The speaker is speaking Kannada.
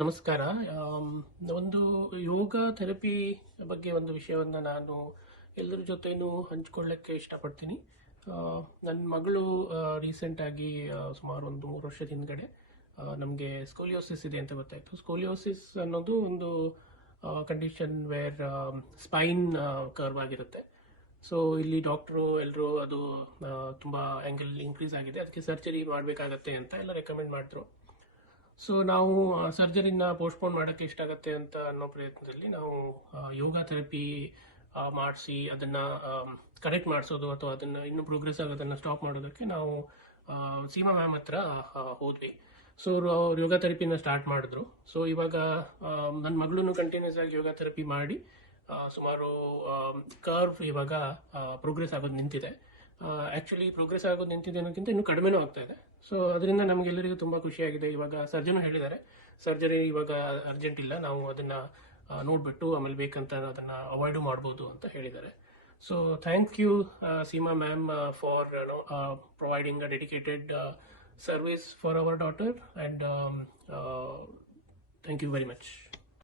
ನಮಸ್ಕಾರ. ಒಂದು ಯೋಗ ಥೆರಪಿ ಬಗ್ಗೆ ಒಂದು ವಿಷಯವನ್ನು ನಾನು ಎಲ್ಲರ ಜೊತೆನೂ ಹಂಚ್ಕೊಳ್ಳೋಕ್ಕೆ ಇಷ್ಟಪಡ್ತೀನಿ. ನನ್ನ ಮಗಳು ರೀಸೆಂಟಾಗಿ ಸುಮಾರು ಒಂದು 3 ವರ್ಷದ ಹಿಂದ್ಗಡೆ ನಮಗೆ ಸ್ಕೋಲಿಯೋಸಿಸ್ ಇದೆ ಅಂತ ಗೊತ್ತಾಯಿತು. ಸ್ಕೋಲಿಯೋಸಿಸ್ ಅನ್ನೋದು ಒಂದು ಕಂಡೀಷನ್ ವೇರ್ ಸ್ಪೈನ್ ಕರ್ವ್ ಆಗಿರುತ್ತೆ. ಸೊ ಇಲ್ಲಿ ಡಾಕ್ಟ್ರು ಎಲ್ಲರೂ ಅದು ತುಂಬ ಆ್ಯಂಗಲ್ ಇನ್ಕ್ರೀಸ್ ಆಗಿದೆ, ಅದಕ್ಕೆ ಸರ್ಜರಿ ಮಾಡಬೇಕಾಗತ್ತೆ ಅಂತ ಎಲ್ಲ ರೆಕಮೆಂಡ್ ಮಾಡಿದ್ರು. ಸೊ ನಾವು ಸರ್ಜರಿನ ಪೋಸ್ಟ್ಪೋನ್ ಮಾಡೋಕ್ಕೆ ಇಷ್ಟ ಆಗುತ್ತೆ ಅಂತ ಅನ್ನೋ ಪ್ರಯತ್ನದಲ್ಲಿ ನಾವು ಯೋಗ ಥೆರಪಿ ಮಾಡಿಸಿ ಅದನ್ನು ಕರೆಕ್ಟ್ ಮಾಡಿಸೋದು ಅಥವಾ ಅದನ್ನು ಇನ್ನೂ ಪ್ರೋಗ್ರೆಸ್ ಆಗೋದನ್ನು ಸ್ಟಾಪ್ ಮಾಡೋದಕ್ಕೆ ನಾವು ಸೀಮಾ ಮ್ಯಾಮ್ ಹತ್ರ ಹೋದ್ವಿ. ಸೊ ಅವ್ರು ಯೋಗ ಥೆರಪಿನ ಸ್ಟಾರ್ಟ್ ಮಾಡಿದ್ರು. ಸೊ ಇವಾಗ ನನ್ನ ಮಗಳೂ ಕಂಟಿನ್ಯೂಸ್ ಆಗಿ ಯೋಗ ಥೆರಪಿ ಮಾಡಿ ಸುಮಾರು ಕರ್ವ್ ಇವಾಗ ಪ್ರೋಗ್ರೆಸ್ ಆಗೋದು ನಿಂತಿದೆ. ಆ್ಯಕ್ಚುಲಿ ಪ್ರೋಗ್ರೆಸ್ ಆಗೋದು ನಿಂತಿದೆ ಅನ್ನೋಕ್ಕಿಂತ ಇನ್ನೂ ಕಡಿಮೆನೂ ಆಗ್ತಾ ಇದೆ. ಸೊ ಅದರಿಂದ ನಮಗೆಲ್ಲರಿಗೂ ತುಂಬ ಖುಷಿಯಾಗಿದೆ. ಇವಾಗ ಸರ್ಜನು ಹೇಳಿದ್ದಾರೆ ಸರ್ಜರಿ ಇವಾಗ ಅರ್ಜೆಂಟ್ ಇಲ್ಲ, ನಾವು ಅದನ್ನು ನೋಡಿಬಿಟ್ಟು ಆಮೇಲೆ ಬೇಕಂತ ಅದನ್ನು ಅವಾಯ್ಡು ಮಾಡ್ಬೋದು ಅಂತ ಹೇಳಿದ್ದಾರೆ. So thank you Seema ma'am for providing a dedicated service for our daughter, and thank you very much.